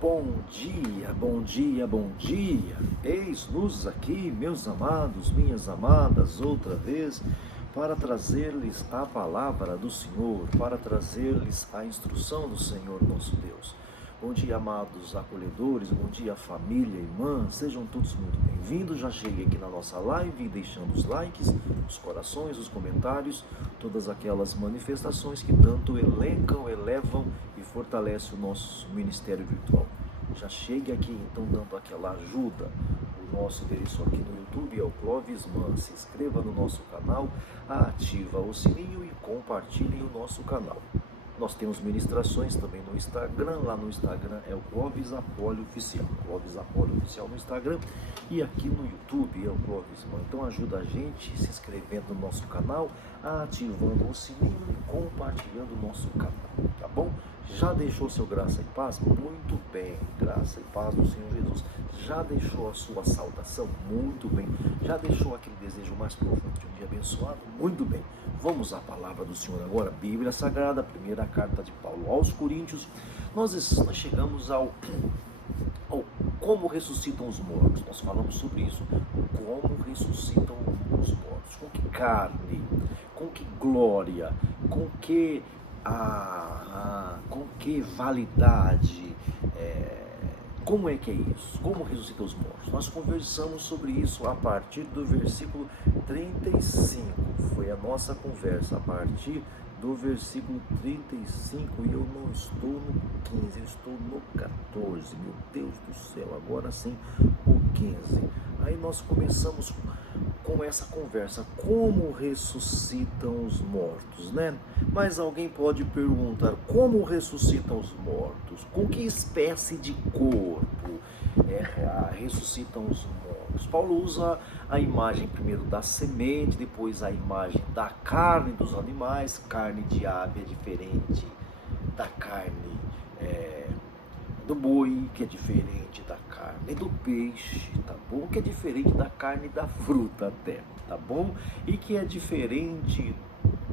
Bom dia, bom dia, bom dia. Eis-nos aqui, meus amados, minhas amadas, outra vez, para trazer-lhes a palavra do Senhor, para trazer-lhes a instrução do Senhor nosso Deus. Bom dia, amados acolhedores, bom dia, família, irmã, sejam todos muito bem-vindos. Já cheguei aqui na nossa live, deixando os likes, os corações, os comentários, todas aquelas manifestações que tanto elencam, elevam e fortalecem o nosso ministério virtual. Já chegue aqui então dando aquela ajuda. O nosso endereço aqui no YouTube é o Clovis Man. Se inscreva no nosso canal, ativa o sininho e compartilhe o nosso canal. Nós temos ministrações também no Instagram, lá no Instagram é o Clovis Apólio Oficial, Clovis Apólio Oficial no Instagram, e aqui no YouTube é o Clovis Man. Então ajuda a gente se inscrevendo no nosso canal, ativando o sininho e compartilhando o nosso canal, tá bom? Já deixou seu graça e paz? Muito bem, graça e paz do Senhor Jesus. Já deixou a sua saudação? Muito bem. Já deixou aquele desejo mais profundo de um dia abençoado? Muito bem. Vamos à palavra do Senhor agora, Bíblia Sagrada, primeira carta de Paulo aos Coríntios. Nós chegamos ao como ressuscitam os mortos. Nós falamos sobre isso, como ressuscitam os mortos, com que carne, com que glória, com que validade, como é que é isso? Como ressuscitam os mortos? Nós conversamos sobre isso a partir do versículo 35, foi a nossa conversa, a partir do versículo 35, e eu não estou no 15, eu estou no 14, meu Deus do céu, agora sim o 15. Aí nós começamos com essa conversa, como ressuscitam os mortos, né? Mas alguém pode perguntar, como ressuscitam os mortos? Com que espécie de corpo ressuscitam os mortos? Paulo usa a imagem primeiro da semente, depois a imagem da carne dos animais. Carne de ave é diferente da carne do boi, que é diferente da carne do peixe, tá bom? Que é diferente da carne da fruta até, tá bom? E que é diferente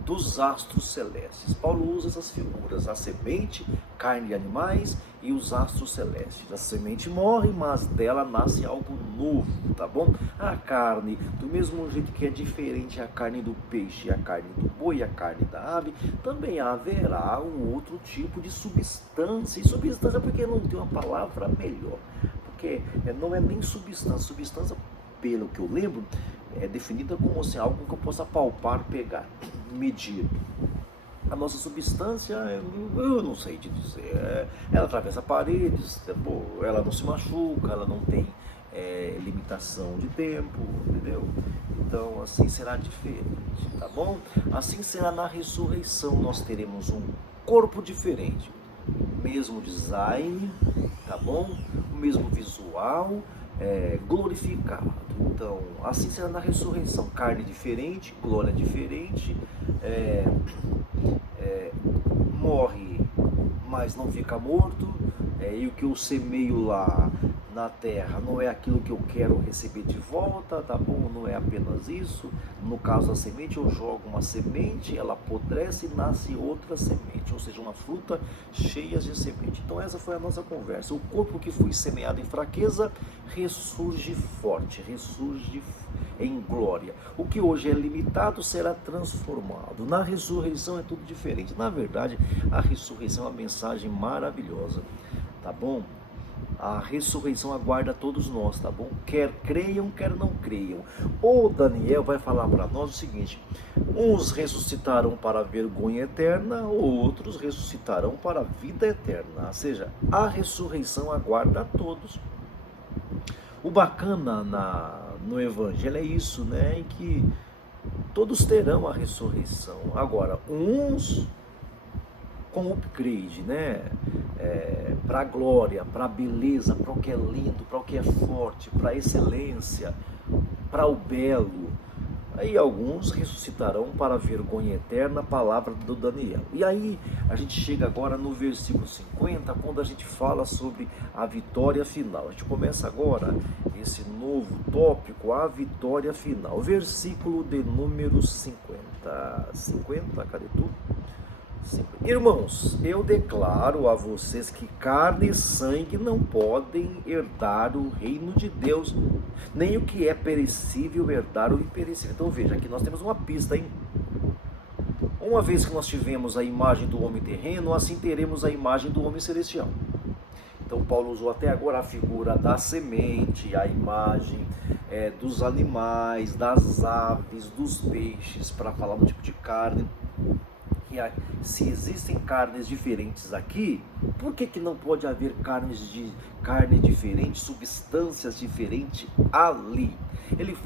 dos astros celestes. Paulo usa essas figuras, a semente, carne de animais, e os astros celestes. A semente morre, mas dela nasce algo novo, tá bom? A carne, do mesmo jeito que é diferente a carne do peixe, a carne do boi, a carne da ave, também haverá um outro tipo de substância. E substância porque não tem uma palavra melhor, porque não é nem substância. Substância, pelo que eu lembro, é definida como assim, algo que eu possa palpar, pegar, medir. A nossa substância, eu não sei te dizer, ela atravessa paredes, ela não se machuca, ela não tem limitação de tempo, entendeu? Então assim será diferente, tá bom? Assim será na ressurreição, nós teremos um corpo diferente, mesmo design, tá bom? O mesmo visual, glorificado. Então, assim será na ressurreição, carne diferente, glória diferente, morre, mas não fica morto, e o que eu semeio lá na terra não é aquilo que eu quero receber de volta, tá bom? Não é apenas isso. No caso da semente, eu jogo uma semente, ela apodrece e nasce outra semente, ou seja, uma fruta cheia de semente. Então essa foi a nossa conversa. O corpo que foi semeado em fraqueza ressurge forte, ressurge em glória. O que hoje é limitado será transformado. Na ressurreição é tudo diferente. Na verdade, a ressurreição é uma mensagem maravilhosa, tá bom? A ressurreição aguarda todos nós, tá bom? Quer creiam, quer não creiam. O Daniel vai falar para nós o seguinte: uns ressuscitarão para a vergonha eterna, outros ressuscitarão para a vida eterna. Ou seja, a ressurreição aguarda a todos. O bacana no Evangelho é isso, né? Em que todos terão a ressurreição. Agora, uns com upgrade, né? Para a glória, para a beleza, para o que é lindo, para o que é forte, para a excelência, para o belo. Aí alguns ressuscitarão para a vergonha eterna, a palavra do Daniel. E aí a gente chega agora no versículo 50, quando a gente fala sobre a vitória final. A gente começa agora esse novo tópico, a vitória final. Versículo de número 50. 50, cadê tu? Irmãos, eu declaro a vocês que carne e sangue não podem herdar o reino de Deus, nem o que é perecível herdar o imperecível. Então veja, aqui nós temos uma pista, hein? Uma vez que nós tivemos a imagem do homem terreno, assim teremos a imagem do homem celestial. Então Paulo usou até agora a figura da semente, a imagem dos animais, das aves, dos peixes, para falar do tipo de carne. Se existem carnes diferentes aqui, por que não pode haver carne diferente, substâncias diferentes ali? Ele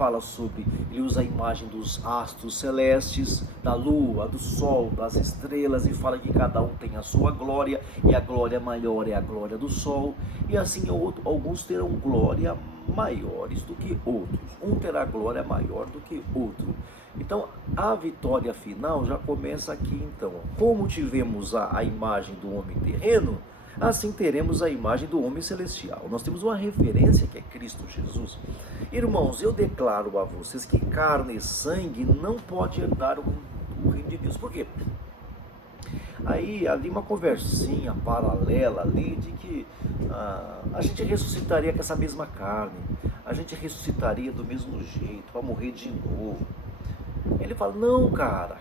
usa a imagem dos astros celestes, da lua, do sol, das estrelas, e fala que cada um tem a sua glória, e a glória maior é a glória do sol, e assim alguns terão glória maiores do que outros, um terá glória maior do que outro. Então a vitória final já começa aqui. Então, como tivemos a imagem do homem terreno, assim teremos a imagem do homem celestial. Nós temos uma referência que é Cristo Jesus. Irmãos, eu declaro a vocês que carne e sangue não pode herdar o reino de Deus. Por quê? Aí ali uma conversinha paralela ali de que a gente ressuscitaria com essa mesma carne, a gente ressuscitaria do mesmo jeito, para morrer de novo. Ele fala, não cara,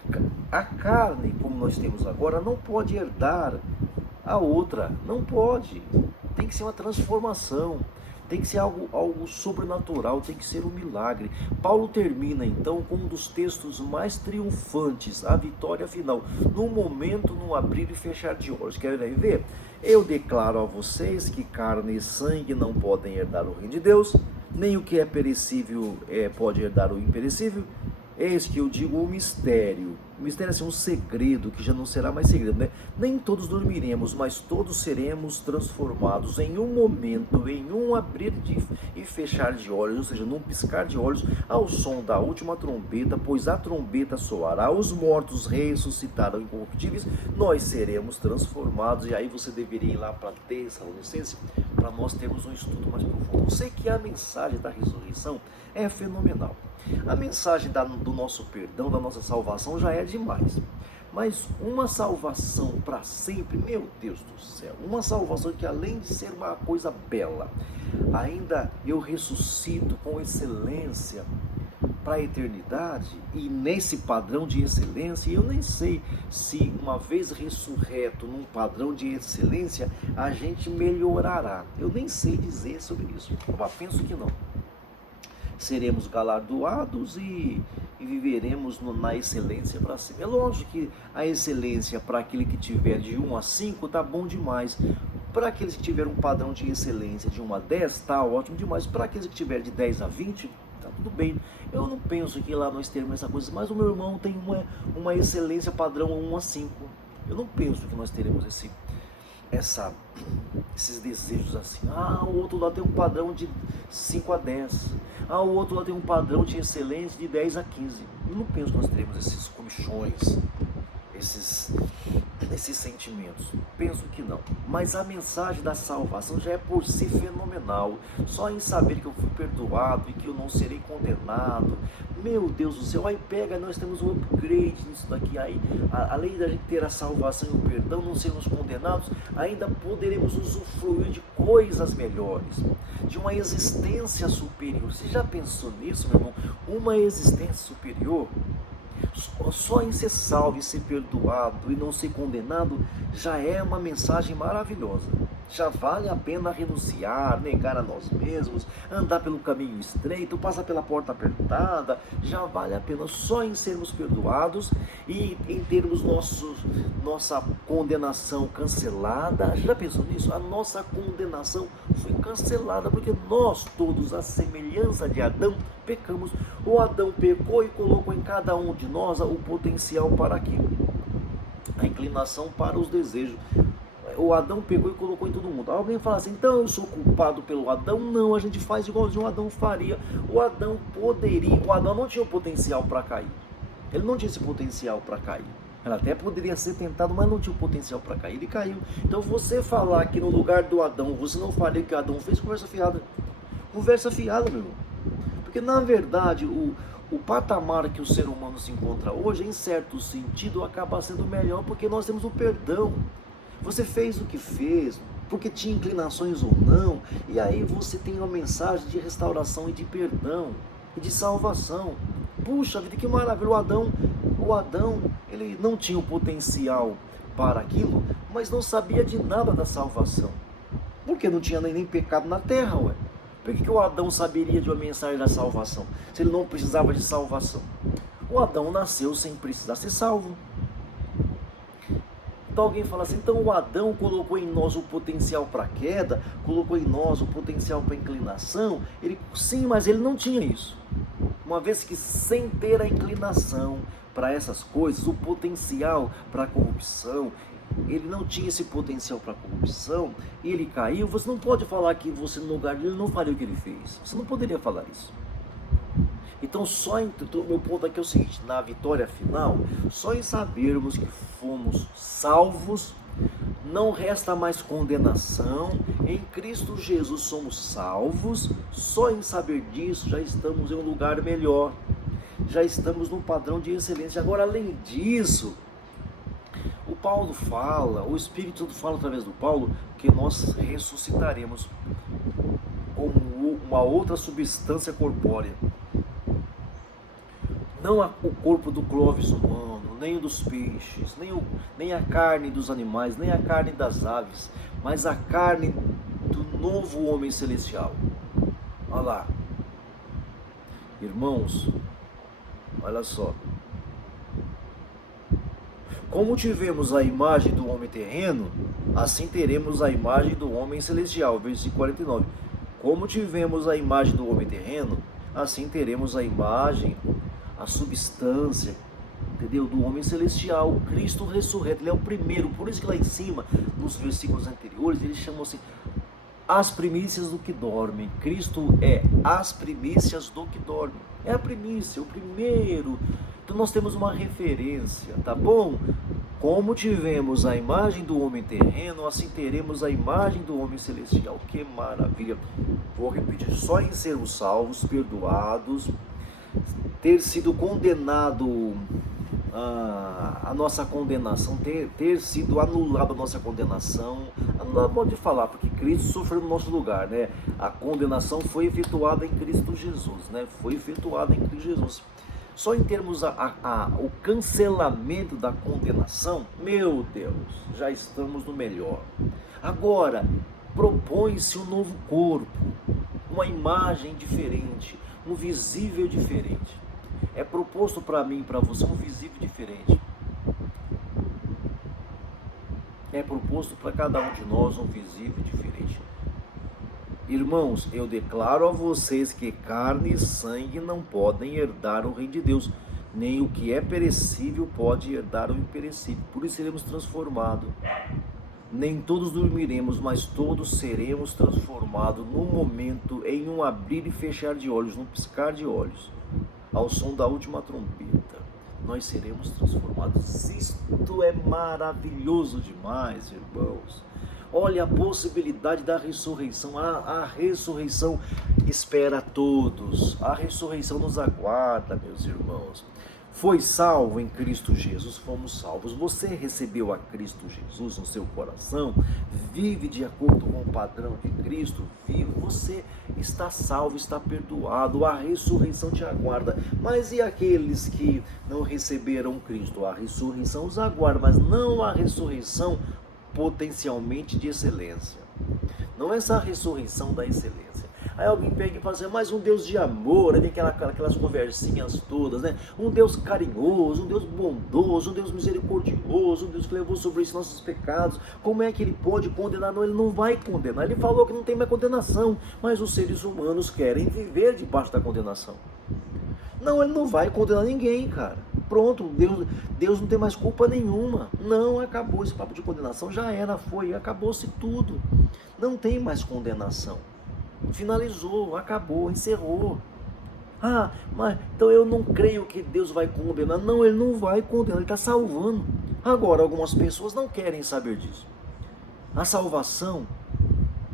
a carne como nós temos agora não pode herdar a outra, não pode, tem que ser uma transformação, tem que ser algo sobrenatural, tem que ser um milagre. Paulo termina então com um dos textos mais triunfantes, a vitória final, num momento, num abrir e fechar de olhos. Querem ver? Eu declaro a vocês que carne e sangue não podem herdar o reino de Deus, nem o que é perecível pode herdar o imperecível. Eis que eu digo um mistério. O mistério é assim, um segredo que já não será mais segredo, né? Nem todos dormiremos, mas todos seremos transformados em um momento, em um abrir e fechar de olhos, ou seja, num piscar de olhos, ao som da última trombeta, pois a trombeta soará, os mortos ressuscitarão incorruptíveis, nós seremos transformados. E aí você deveria ir lá para Tessalonicenses, para nós termos um estudo mais profundo. Eu sei que a mensagem da ressurreição é fenomenal. A mensagem do nosso perdão, da nossa salvação já é demais. Mas uma salvação para sempre, meu Deus do céu, uma salvação que além de ser uma coisa bela, ainda eu ressuscito com excelência para a eternidade, e nesse padrão de excelência, eu nem sei se uma vez ressurreto num padrão de excelência, a gente melhorará. Eu nem sei dizer sobre isso, mas penso que não. Seremos galardoados e viveremos na excelência para sempre. É lógico que a excelência para aquele que tiver de 1 a 5 está bom demais. Para aqueles que tiverem um padrão de excelência de 1 a 10 está ótimo demais. Para aqueles que tiverem de 10 a 20 está tudo bem. Eu não penso que lá nós teremos essa coisa, mas o meu irmão tem uma excelência padrão 1 a 5. Eu não penso que nós teremos esses desejos assim. O outro lá tem um padrão de 5 a 10. O outro lá tem um padrão de excelência de 10 a 15. Eu não penso que nós teremos esses comichões, esses sentimentos. Penso que não. Mas a mensagem da salvação já é por si fenomenal. Só em saber que eu fui perdoado e que eu não serei condenado. Meu Deus do céu, aí pega, nós temos um upgrade nisso daqui. Aí, além da gente ter a salvação e o perdão, não sermos condenados, ainda poderemos usufruir de coisas melhores, de uma existência superior. Você já pensou nisso, meu irmão? Uma existência superior? Só em ser salvo e ser perdoado e não ser condenado já é uma mensagem maravilhosa. Já vale a pena renunciar, negar a nós mesmos, andar pelo caminho estreito, passar pela porta apertada. Já vale a pena só em sermos perdoados e em termos nossa condenação cancelada. Já pensou nisso? A nossa condenação foi cancelada porque nós todos, à semelhança de Adão, pecamos. O Adão pecou e colocou em cada um de nós o potencial para aquilo, a inclinação para os desejos. O Adão pegou e colocou em todo mundo. Alguém fala assim, então eu sou culpado pelo Adão? Não, a gente faz igualzinho o Adão faria. O Adão não tinha o potencial para cair. Ele não tinha esse potencial para cair. Ele até poderia ser tentado, mas não tinha o potencial para cair. Ele caiu. Então você falar que no lugar do Adão você não faria o que o Adão fez, conversa fiada. Conversa fiada, meu irmão. Porque na verdade O patamar que o ser humano se encontra hoje, em certo sentido, acaba sendo melhor porque nós temos o perdão. Você fez o que fez, porque tinha inclinações ou não, e aí você tem uma mensagem de restauração e de perdão e de salvação. Puxa vida, que maravilha! O Adão, ele não tinha o potencial para aquilo, mas não sabia de nada da salvação, porque não tinha nem pecado na terra, ué. Por que o Adão saberia de uma mensagem da salvação, se ele não precisava de salvação? O Adão nasceu sem precisar ser salvo. Então alguém fala assim, então o Adão colocou em nós o potencial para a queda, colocou em nós o potencial para a inclinação. Sim, mas ele não tinha isso. Uma vez que sem ter a inclinação para essas coisas, o potencial para a corrupção, ele não tinha esse potencial para a corrupção, e ele caiu. Você não pode falar que você no lugar dele não faria o que ele fez. Você não poderia falar isso. Então meu ponto aqui é o seguinte, na vitória final, só em sabermos que fomos salvos, não resta mais condenação, em Cristo Jesus somos salvos, só em saber disso já estamos em um lugar melhor, já estamos num padrão de excelência. Agora, além disso, o Espírito Santo fala através do Paulo, que nós ressuscitaremos como uma outra substância corpórea. Não o corpo do Clóvis humano, nem o dos peixes, nem a carne dos animais, nem a carne das aves, mas a carne do novo homem celestial. Olha lá. Irmãos, olha só. Como tivemos a imagem do homem terreno, assim teremos a imagem do homem celestial. Versículo 49. Como tivemos a imagem do homem terreno, assim teremos a imagem, a substância, entendeu? Do homem celestial, o Cristo ressurreto. Ele é o primeiro, por isso que lá em cima, nos versículos anteriores, ele chamou assim, as primícias do que dormem. Cristo é as primícias do que dormem. É a primícia, o primeiro. Então nós temos uma referência, tá bom? Como tivemos a imagem do homem terreno, assim teremos a imagem do homem celestial. Que maravilha! Vou repetir, só em sermos salvos, perdoados, ter sido condenado, a nossa condenação, ter sido anulada a nossa condenação, não pode falar, porque Cristo sofreu no nosso lugar, né? A condenação foi efetuada em Cristo Jesus, né? Foi efetuada em Cristo Jesus. Só em termos o cancelamento da condenação, meu Deus, já estamos no melhor. Agora, propõe-se um novo corpo, uma imagem diferente, um visível diferente. É proposto para mim e para você um visível diferente. É proposto para cada um de nós um visível diferente. Irmãos, eu declaro a vocês que carne e sangue não podem herdar o reino de Deus, nem o que é perecível pode herdar o imperecível. Por isso seremos transformados. Nem todos dormiremos, mas todos seremos transformados num momento, em um abrir e fechar de olhos, num piscar de olhos, ao som da última trombeta. Nós seremos transformados. Isto é maravilhoso demais, irmãos. Olha a possibilidade da ressurreição. A ressurreição espera a todos. A ressurreição nos aguarda, meus irmãos. Foi salvo em Cristo Jesus, fomos salvos. Você recebeu a Cristo Jesus no seu coração, vive de acordo com o padrão de Cristo, vive. Você está salvo, está perdoado, a ressurreição te aguarda. Mas e aqueles que não receberam Cristo? A ressurreição os aguarda, mas não a ressurreição potencialmente de excelência. Não é essa ressurreição da excelência. Aí alguém pega e fala assim, mas um Deus de amor, aí vem aquelas conversinhas todas, né? Um Deus carinhoso, um Deus bondoso, um Deus misericordioso, um Deus que levou sobre si nossos pecados. Como é que ele pode condenar? Não, ele não vai condenar. Ele falou que não tem mais condenação, mas os seres humanos querem viver debaixo da condenação. Não, ele não vai condenar ninguém, cara. Pronto, Deus não tem mais culpa nenhuma. Não, acabou esse papo de condenação, já era, foi, acabou-se tudo. Não tem mais condenação. Finalizou, acabou, encerrou. Mas então eu não creio que Deus vai condenar. Não, ele não vai condenar, ele está salvando. Agora, algumas pessoas não querem saber disso. A salvação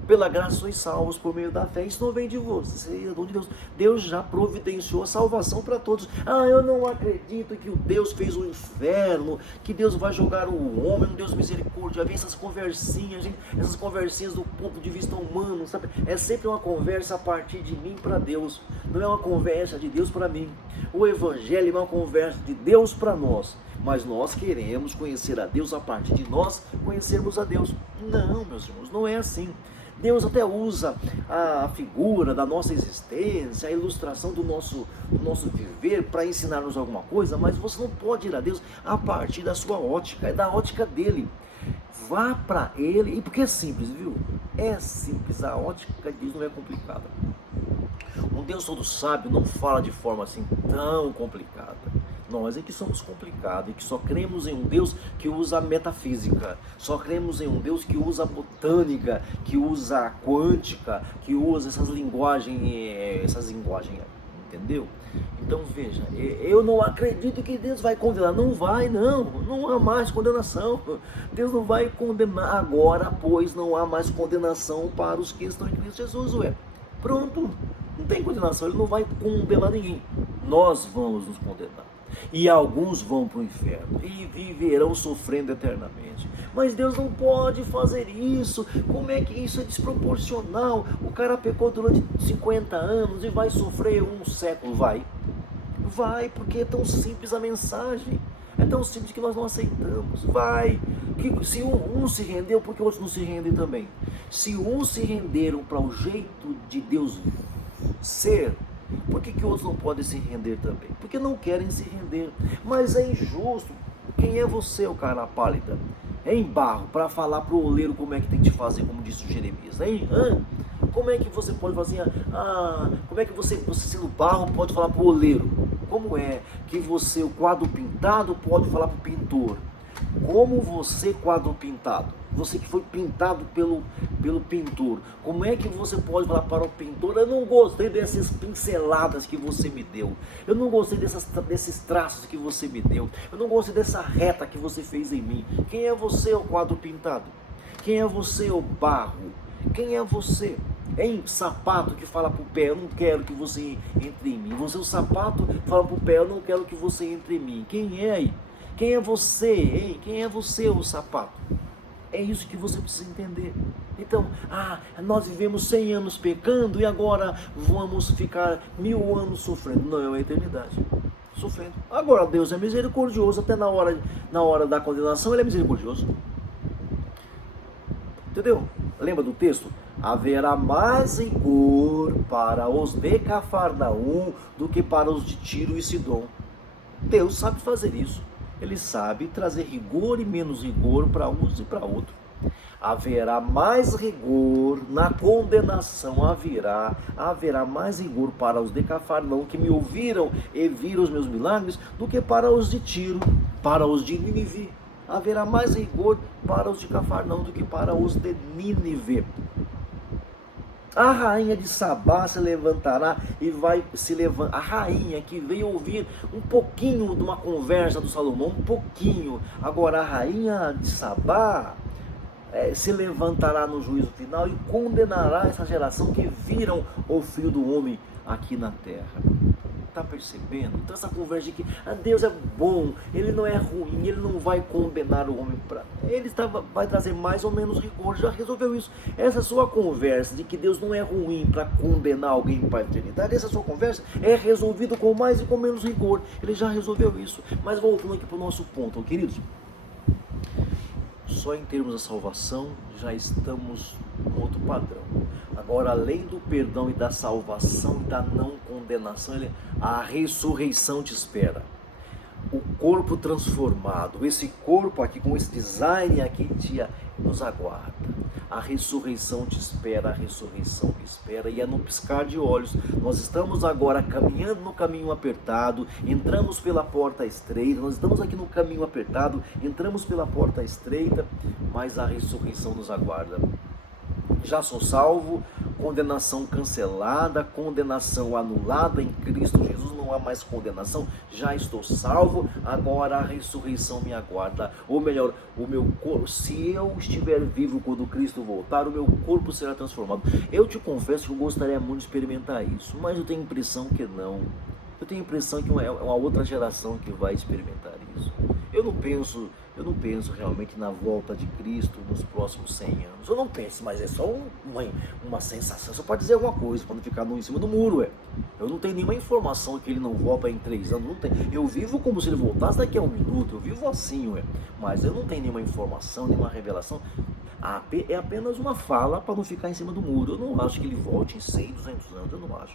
Pela graça sois salvos por meio da fé. Isso não vem de você, é dom de Deus. Deus já providenciou a salvação para todos. Eu não acredito que o Deus fez o inferno, que Deus vai jogar o homem, um Deus misericórdia. Vem essas conversinhas, gente, essas conversinhas do ponto de vista humano, sabe? É sempre uma conversa a partir de mim para Deus. Não é uma conversa de Deus para mim. O Evangelho é uma conversa de Deus para nós. Mas nós queremos conhecer a Deus a partir de nós conhecermos a Deus. Não, meus irmãos, não é assim. Deus até usa a figura da nossa existência, a ilustração do nosso viver para ensinar-nos alguma coisa, mas você não pode ir a Deus a partir da sua ótica, é da ótica dele. Vá para ele, e porque é simples, viu? É simples, a ótica de Deus não é complicada. Um Deus todo sábio não fala de forma assim tão complicada. Nós é que somos complicados e que só cremos em um Deus que usa a metafísica, só cremos em um Deus que usa a botânica, que usa a quântica, que usa essas linguagens, entendeu? Então veja, eu não acredito que Deus vai condenar, não há mais condenação. Deus não vai condenar agora, pois não há mais condenação para os que estão em Cristo Jesus, pronto, não tem condenação, ele não vai condenar ninguém, nós vamos nos condenar. E alguns vão para o inferno e viverão sofrendo eternamente. Mas Deus não pode fazer isso. Como é que isso é desproporcional? O cara pecou durante 50 anos e vai sofrer um século. Vai, porque é tão simples a mensagem. É tão simples que nós não aceitamos. Se um se rendeu, por que outros não se rendem também? Se uns se renderam para o jeito de Deus ser, por que outros não podem se render também? Porque não querem se render. Mas é injusto. Quem é você, o cara pálida? Em barro, para falar para o oleiro como é que tem que fazer, como disse o Jeremias, hein? Como é que você pode fazer? Como é que você sendo barro, pode falar para o oleiro? Como é que você, o quadro pintado, pode falar para o pintor? Como você, quadro pintado, você que foi pintado pelo pintor, como é que você pode falar para o pintor: eu não gostei dessas pinceladas que você me deu, eu não gostei desses traços que você me deu, eu não gostei dessa reta que você fez em mim? Quem é você, o quadro pintado? Quem é você, o barro? Quem é você? Sapato que fala para o pé: eu não quero que você entre em mim. Você, o sapato, fala para o pé: eu não quero que você entre em mim. Quem é aí? Quem é você, hein? Quem é você, o sapato? É isso que você precisa entender. Então, nós vivemos 100 anos pecando e agora vamos ficar 1000 anos sofrendo. Não, é uma eternidade sofrendo. Agora Deus é misericordioso, até na hora da condenação ele é misericordioso. Entendeu? Lembra do texto? Haverá mais rigor para os de Cafarnaum do que para os de Tiro e Sidom. Deus sabe fazer isso. Ele sabe trazer rigor e menos rigor para uns e para outros. Haverá mais rigor na condenação, haverá mais rigor para os de Cafarnaum que me ouviram e viram os meus milagres do que para os de Tiro, para os de Nínive. Haverá mais rigor para os de Cafarnaum do que para os de Nínive. A rainha de Sabá se levantará e vai se levantar. A rainha que veio ouvir um pouquinho de uma conversa do Salomão, um pouquinho. Agora a rainha de Sabá se levantará no juízo final e condenará essa geração que viram o Filho do Homem aqui na terra. Está percebendo? Então essa conversa de que Deus é bom, Ele não é ruim, Ele não vai condenar o homem Ele vai trazer mais ou menos rigor, já resolveu isso. Essa sua conversa de que Deus não é ruim para condenar alguém para a eternidade, essa sua conversa é resolvida com mais e com menos rigor. Ele já resolveu isso. Mas voltando aqui para o nosso ponto, queridos, só em termos da salvação já estamos no outro padrão. Agora, além do perdão e da salvação e da não condenação, a ressurreição te espera. O corpo transformado, esse corpo aqui com esse design aqui nos aguarda. A ressurreição te espera, a ressurreição te espera, e é no piscar de olhos. Nós estamos agora caminhando no caminho apertado, entramos pela porta estreita, nós estamos aqui no caminho apertado, entramos pela porta estreita, mas a ressurreição nos aguarda. Já sou salvo, condenação cancelada, condenação anulada em Cristo Jesus, não há mais condenação, já estou salvo, agora a ressurreição me aguarda, ou melhor, o meu corpo, se eu estiver vivo quando Cristo voltar, o meu corpo será transformado. Eu te confesso que eu gostaria muito de experimentar isso, mas eu tenho a impressão que não. Eu tenho a impressão que é uma outra geração que vai experimentar isso. Eu não penso realmente na volta de Cristo nos próximos 100 anos. Eu não penso, mas é só uma sensação. Só pode dizer alguma coisa, para não ficar em cima do muro. Eu não tenho nenhuma informação que ele não volta em 3 anos. Não tem. Eu vivo como se ele voltasse daqui a 1 minuto. Eu vivo assim, mas eu não tenho nenhuma informação, nenhuma revelação. É apenas uma fala para não ficar em cima do muro. Eu não acho que ele volte em 100, 200 anos. Eu não acho.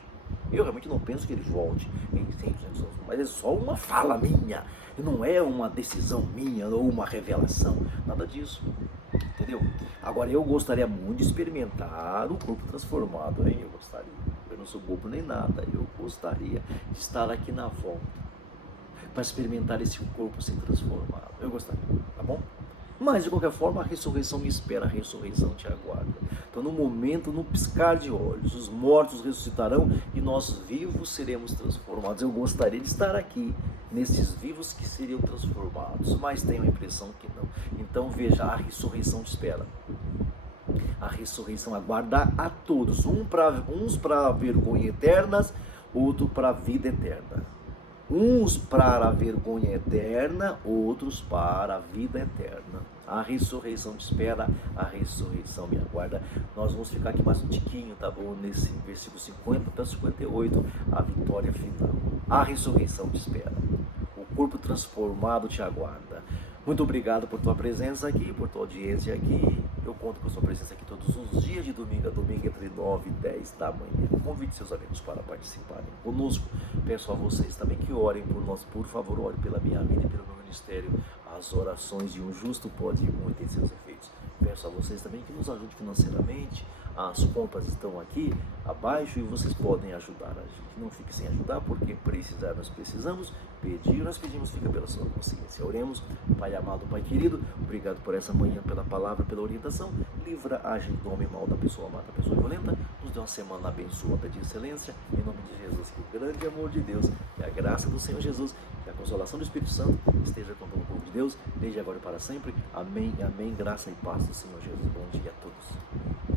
Eu realmente não penso que ele volte em 100, 200 anos. Mas é só uma fala minha. Não é uma decisão minha ou uma revelação. Nada disso. Entendeu? Agora eu gostaria muito de experimentar o corpo transformado. Eu gostaria. Eu não sou bobo nem nada. Eu gostaria de estar aqui na volta para experimentar esse corpo ser transformado. Eu gostaria. Tá bom? Mas de qualquer forma a ressurreição me espera, a ressurreição te aguarda. Então no momento, no piscar de olhos, os mortos ressuscitarão e nós vivos seremos transformados. Eu gostaria de estar aqui, nesses vivos que seriam transformados, mas tenho a impressão que não. Então veja, a ressurreição te espera. A ressurreição aguarda a todos, uns para vergonha eterna, outro para a vida eterna. Uns para a vergonha eterna, outros para a vida eterna. A ressurreição te espera, a ressurreição me aguarda. Nós vamos ficar aqui mais um tiquinho, tá bom? Nesse versículo 50 até 58, a vitória final. A ressurreição te espera. O corpo transformado te aguarda. Muito obrigado por tua presença aqui, por tua audiência aqui. Eu conto com a sua presença aqui todos os dias de domingo a domingo, entre 9 e 10 da manhã. Convide seus amigos para participarem conosco. Peço a vocês também que orem por nós, por favor, orem pela minha vida e pelo meu ministério. As orações de um justo podem muito em seus efeitos. Peço a vocês também que nos ajudem financeiramente. As contas estão aqui abaixo e vocês podem ajudar a gente. Não fique sem ajudar, porque precisar nós precisamos, pedir nós pedimos, fica pela sua consciência. Oremos. Pai amado, Pai querido, obrigado por essa manhã, pela palavra, pela orientação. Livra, age do homem mal, da pessoa má, da pessoa violenta. Nos dê uma semana abençoada de excelência. Em nome de Jesus, que o grande amor de Deus, que a graça do Senhor Jesus, que a consolação do Espírito Santo esteja com todo o povo de Deus, desde agora e para sempre. Amém, amém. Graça e paz do Senhor Jesus. Bom dia a todos.